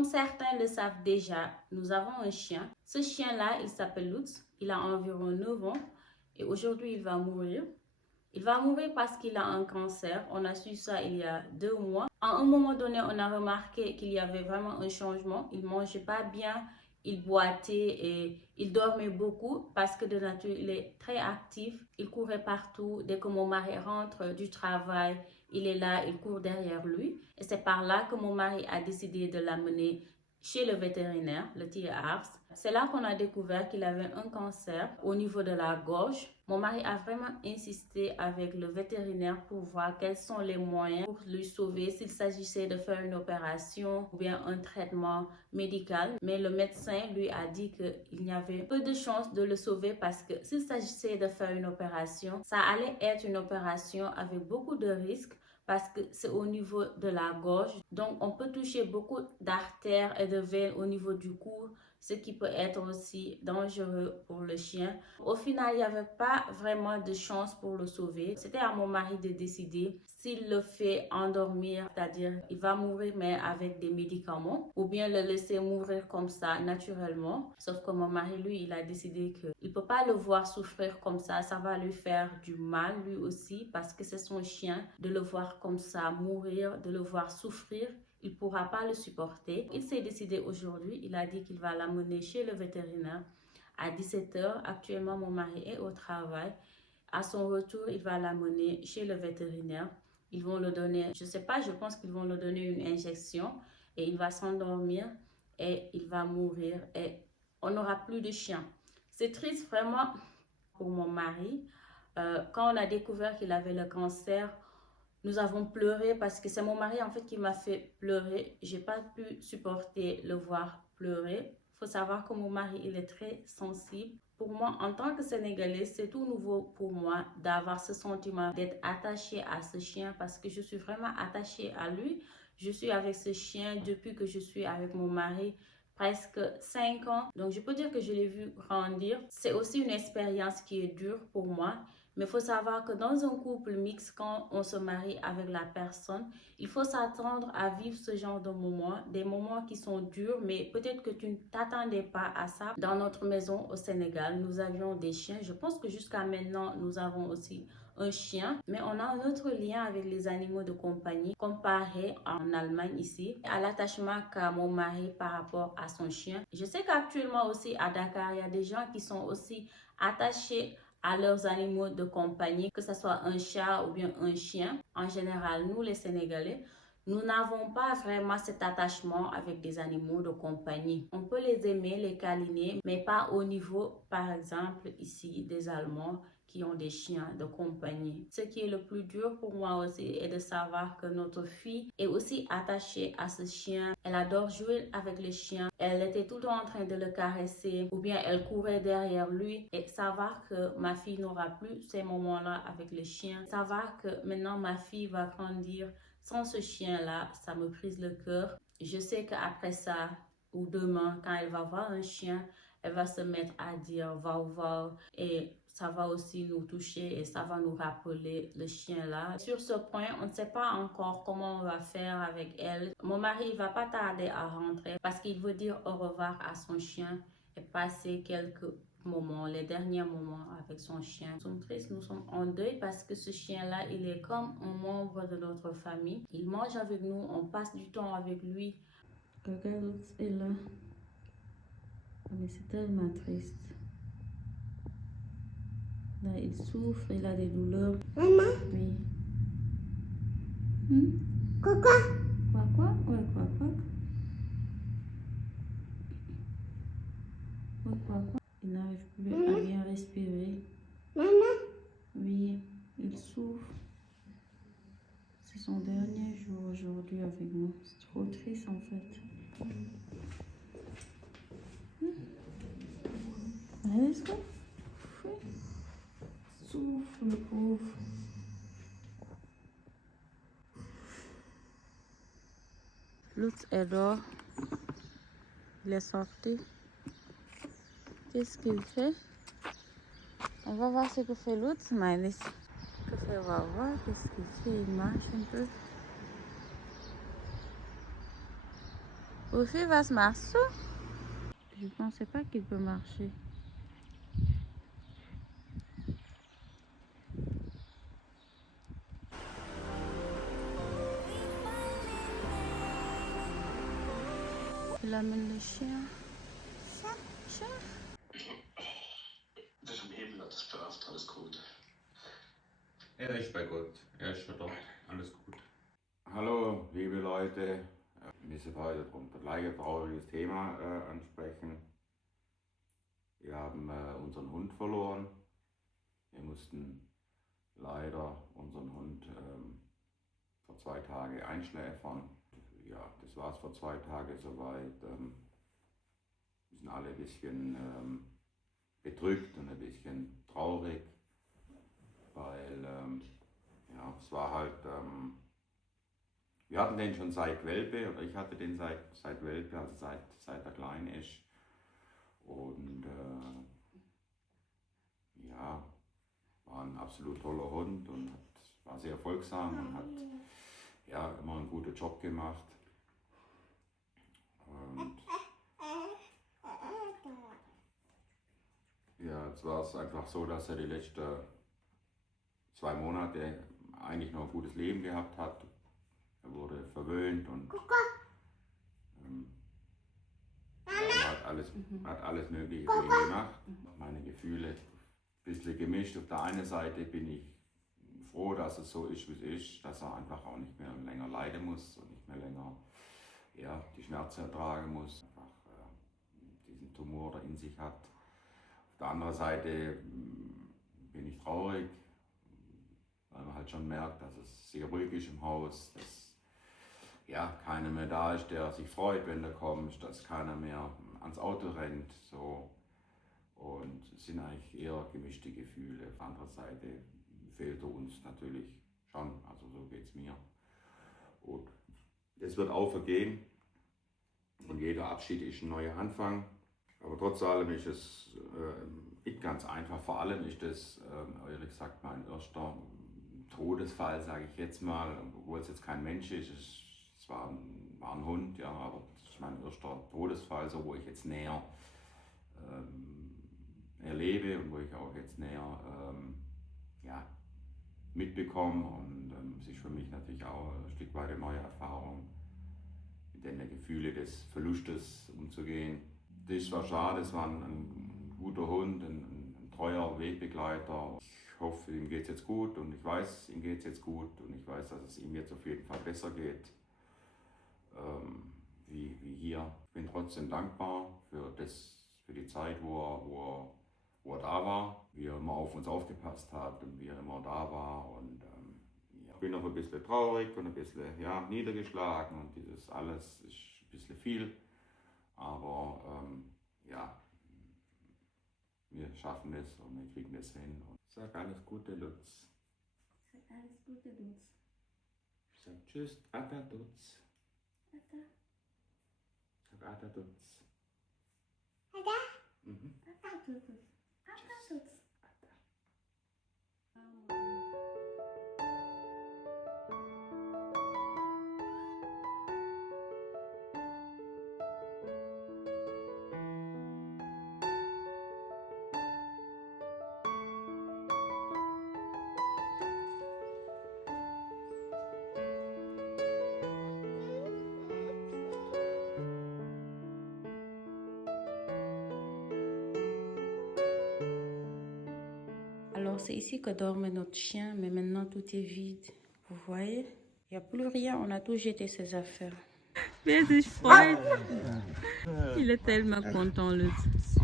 Comme certains le savent déjà, nous avons un chien. Ce chien-là, il s'appelle Lutz. Il a environ 9 ans et aujourd'hui, il va mourir. Il va mourir parce qu'il a un cancer. On a su ça il y a 2 mois. À un moment donné, on a remarqué qu'il y avait vraiment un changement. Il ne mangeait pas bien, il boitait et il dormait beaucoup parce que de nature, il est très actif. Il courait partout. Dès que mon mari rentre du travail, il est là, il court derrière lui. Et c'est par là que mon mari a décidé de l'amener chez le vétérinaire, le tierarzt. C'est là qu'on a découvert qu'il avait un cancer au niveau de la gorge. Mon mari a vraiment insisté avec le vétérinaire pour voir quels sont les moyens pour lui sauver, s'il s'agissait de faire une opération ou bien un traitement médical. Mais le médecin lui a dit qu'il y avait peu de chances de le sauver parce que s'il s'agissait de faire une opération, ça allait être une opération avec beaucoup de risques parce que c'est au niveau de la gorge. Donc, on peut toucher beaucoup d'artères et de veines au niveau du cou, ce qui peut être aussi dangereux pour le chien. Au final, il n'y avait pas vraiment de chance pour le sauver. C'était à mon mari de décider s'il le fait endormir, c'est-à-dire il va mourir mais avec des médicaments, ou bien le laisser mourir comme ça naturellement. Sauf que mon mari, lui, il a décidé qu'il ne peut pas le voir souffrir comme ça va lui faire du mal lui aussi parce que c'est son chien. De le voir comme ça mourir, de le voir souffrir, il ne pourra pas le supporter. Il s'est décidé aujourd'hui, il a dit qu'il va l'amener chez le vétérinaire à 17 h. Actuellement, mon mari est au travail. À son retour, il va l'amener chez le vétérinaire. Ils vont le donner, je ne sais pas, je pense qu'ils vont le donner une injection et il va s'endormir et il va mourir et on n'aura plus de chien. C'est triste vraiment pour mon mari. Quand on a découvert qu'il avait le cancer, nous avons pleuré parce que c'est mon mari en fait qui m'a fait pleurer. J'ai pas pu supporter le voir pleurer. Il faut savoir que mon mari, il est très sensible. Pour moi, en tant que Sénégalais, c'est tout nouveau pour moi d'avoir ce sentiment d'être attachée à ce chien parce que je suis vraiment attachée à lui. Je suis avec ce chien depuis que je suis avec mon mari, presque 5 ans. Donc, je peux dire que je l'ai vu grandir. C'est aussi une expérience qui est dure pour moi. Mais il faut savoir que dans un couple mixte, quand on se marie avec la personne, il faut s'attendre à vivre ce genre de moments, des moments qui sont durs, mais peut-être que tu ne t'attendais pas à ça. Dans notre maison au Sénégal, nous avions des chiens. Je pense que jusqu'à maintenant, nous avons aussi un chien, mais on a un autre lien avec les animaux de compagnie comparé en Allemagne ici, à l'attachement qu'a mon mari par rapport à son chien. Je sais qu'actuellement aussi à Dakar, il y a des gens qui sont aussi attachés à leurs animaux de compagnie, que ce soit un chat ou bien un chien. En général, nous les Sénégalais, nous n'avons pas vraiment cet attachement avec des animaux de compagnie. On peut les aimer, les câliner, mais pas au niveau, par exemple, ici, des Allemands qui ont des chiens de compagnie. Ce qui est le plus dur pour moi aussi est de savoir que notre fille est aussi attachée à ce chien. Elle adore jouer avec le chien. Elle était tout le temps en train de le caresser ou bien elle courait derrière lui. Et savoir que ma fille n'aura plus ces moments-là avec le chien, savoir que maintenant ma fille va grandir sans ce chien-là, ça me brise le cœur. Je sais qu'après ça, ou demain, quand elle va voir un chien, elle va se mettre à dire « wow, wow » et ça va aussi nous toucher et ça va nous rappeler le chien là. Sur ce point, on ne sait pas encore comment on va faire avec elle. Mon mari ne va pas tarder à rentrer parce qu'il veut dire au revoir à son chien et passer quelques moments, les derniers moments avec son chien. Nous sommes tristes, nous sommes en deuil parce que ce chien-là, il est comme un membre de notre famille. Il mange avec nous, on passe du temps avec lui. Regarde, est là. Mais c'est tellement triste. Là, il souffre, il a des douleurs. Maman? Oui. Quoi? Quoi? Ouais, quoi? Il n'arrive plus à bien respirer. Maman? Oui, il souffre. C'est son dernier jour aujourd'hui avec nous. C'est trop triste en fait. Allez, let's go. Souffle, le pauvre. L'autre est dehors. Il est sorti. Qu'est-ce qu'il fait? On va voir ce que fait l'autre, Smiley. On va voir qu'est-ce qu'il fait. Il marche un peu. Ophi, was machst du? Je ne pensais pas qu'il peut marcher. Il amène le chien. Chien. Der vom Himmel hat es geschafft, alles gut. Er ist bei Gott, er ist schon dort, alles gut. Hallo, liebe Leute. Wir müssen heute ein leicht trauriges Thema ansprechen. Wir haben unseren Hund verloren. Wir mussten leider unseren Hund vor 2 Tagen einschläfern. Ja, das war es vor 2 Tagen soweit. Wir sind alle ein bisschen bedrückt und ein bisschen traurig, weil ja, es war halt, wir hatten den schon seit Welpe, oder ich hatte den seit Welpe, also seit er klein ist. Und ja, war ein absolut toller Hund und war sehr folgsam und hat ja, immer einen guten Job gemacht. Und ja, jetzt war es einfach so, dass er die letzten 2 Monate eigentlich noch ein gutes Leben gehabt hat. Er wurde verwöhnt und hat alles Mögliche für ihn gemacht. Meine Gefühle ein bisschen gemischt. Auf der einen Seite bin ich froh, dass es so ist, wie es ist, dass er einfach auch nicht mehr länger leiden muss und nicht mehr länger ja, die Schmerzen ertragen muss, einfach diesen Tumor da in sich hat. Auf der anderen Seite bin ich traurig, weil man halt schon merkt, dass es sehr ruhig ist im Haus, dass ja, keiner mehr da ist, der sich freut, wenn er kommt, dass keiner mehr ans Auto rennt. So. Und es sind eigentlich eher gemischte Gefühle. Auf der anderen Seite fehlt er uns natürlich schon, also so geht es mir. Und es wird auch vergehen und jeder Abschied ist ein neuer Anfang. Aber trotz allem ist es nicht ganz einfach. Vor allem ist es, ehrlich gesagt, mein erster Todesfall, sage ich jetzt mal, obwohl es jetzt kein Mensch ist. Es war ein Hund, ja, aber das ist mein erster Todesfall, so wo ich jetzt näher erlebe und wo ich auch jetzt näher ja, mitbekomme. Und es ist für mich natürlich auch ein Stück weit eine neue Erfahrung, mit den Gefühlen des Verlustes umzugehen. Das war schade, es war ein guter Hund, ein treuer Wegbegleiter. Ich hoffe, ihm geht es jetzt gut und ich weiß, ihm geht es jetzt gut und ich weiß, dass es ihm jetzt auf jeden Fall besser geht wie hier. Ich bin trotzdem dankbar für die Zeit, wo er da war, wie er immer auf uns aufgepasst hat und wie er immer da war. Und ja, ich bin noch ein bisschen traurig und ein bisschen ja, niedergeschlagen und dieses alles ist ein bisschen viel. Aber ja, wir schaffen es und wir kriegen es hin. Und sag alles Gute, Lutz. Sag alles Gute, Lutz. Sag tschüss, Ada Dutz. Ada. Sag Ada Dutz. Ada. Mhm. Ada Dutz. Ada Dutz. Alors, c'est ici que dormait notre chien, mais maintenant tout est vide. Vous voyez? Il n'y a plus rien, on a tout jeté ses affaires. Wer sich freut. Il est tellement content, Lutz.